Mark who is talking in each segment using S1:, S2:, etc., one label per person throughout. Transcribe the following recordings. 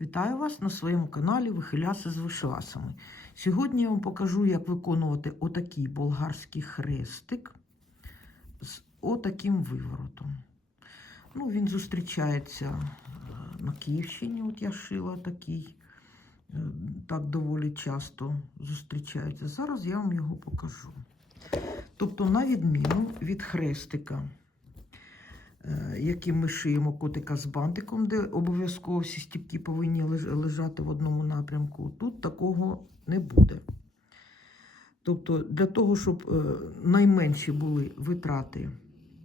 S1: Вітаю вас на своєму каналі Вихиляси з вишивасами. Сьогодні я вам покажу, як виконувати отакий болгарський хрестик з отаким виворотом. Ну, він зустрічається е, на Київщині. От я шила такий. Е, Так доволі часто зустрічається. Зараз я вам його покажу. Тобто, на відміну від хрестика, е, яким ми шиємо котика з бантиком, де обов'язково всі стіпки повинні лежати в одному напрямку, тут такого не буде. Тобто, для того, щоб е, найменші були витрати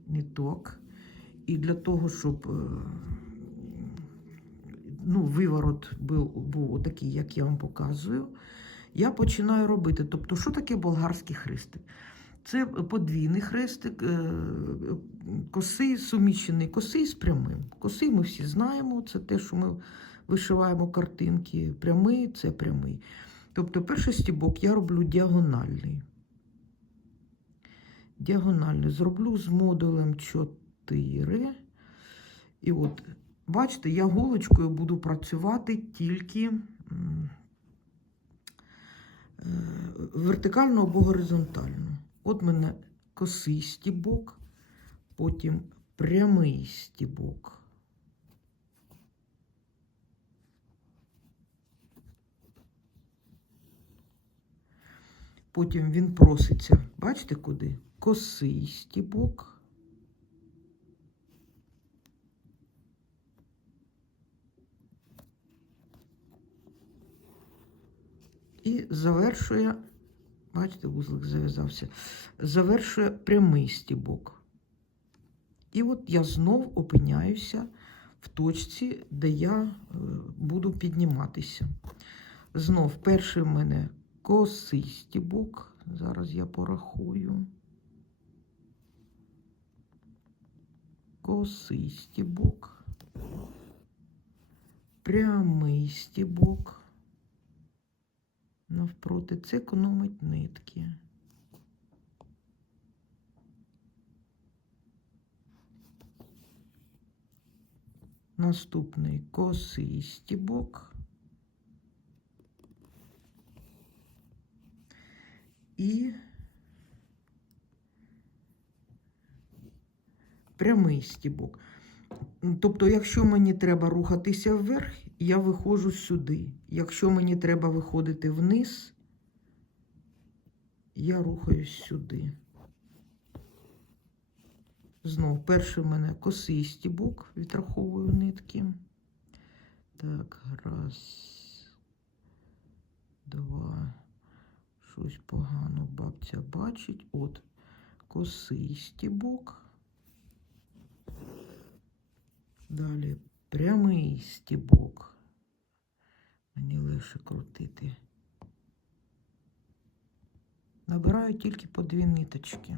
S1: ниток, і для того, щоб е, ну, виворот був, був отакий, як я вам показую, я починаю робити. Тобто, що таке болгарський хрестик? Це подвійний хрестик, е, косий суміщений, косий з прямим. Косий ми всі знаємо, це те, що ми вишиваємо картинки. Прямий це прямий. Тобто перший стібок я роблю діагональний. Діагональний. Зроблю з модулем 4. І от, бачите, я голочкою буду працювати тільки е, вертикально або горизонтально. От мене косий стібок, потім прямий стібок. Потім він проситься, бачите куди? Косий стібок. І завершує, бачите, вузлик зав'язався, завершує прямий стібок. І от я знов опиняюся в точці, де я е, буду підніматися. Знов перший в мене косий стібок. Зараз я порахую. Косий стібок. Прямий стібок. Навпроти це економить нитки. Наступний косий стібок. І прямий стібок. Тобто, якщо мені треба рухатися вверх, я виходжу сюди. Якщо мені треба виходити вниз, я рухаюсь сюди. Знов, перший в мене косий стібок, відраховую нитки. Так, раз, два. Щось погано бабця бачить. От косий стібок. Далі прямий стібок. Мені лише крутити. Набираю тільки по дві ниточки.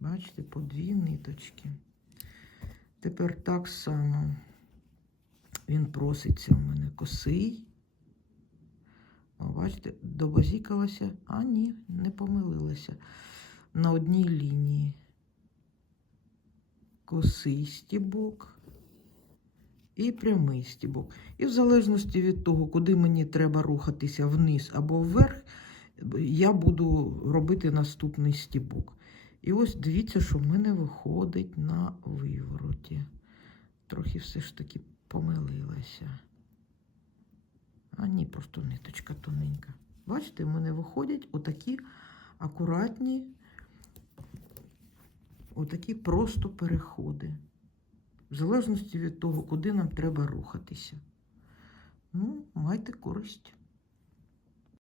S1: Бачите, по дві ниточки. Тепер так само він проситься у мене косий. О, бачите, добазікалася, а ні, не помилилася. На одній лінії. Косий стібок і прямий стібок. І в залежності від того, куди мені треба рухатися вниз або вверх, я буду робити наступний стібок. І ось дивіться, що в мене виходить на вивороті. Трохи все ж таки помилилася. А ні, просто ниточка тоненька. Бачите, в мене виходять отакі акуратні, отакі просто переходи. В залежності від того, куди нам треба рухатися. Ну, майте користь.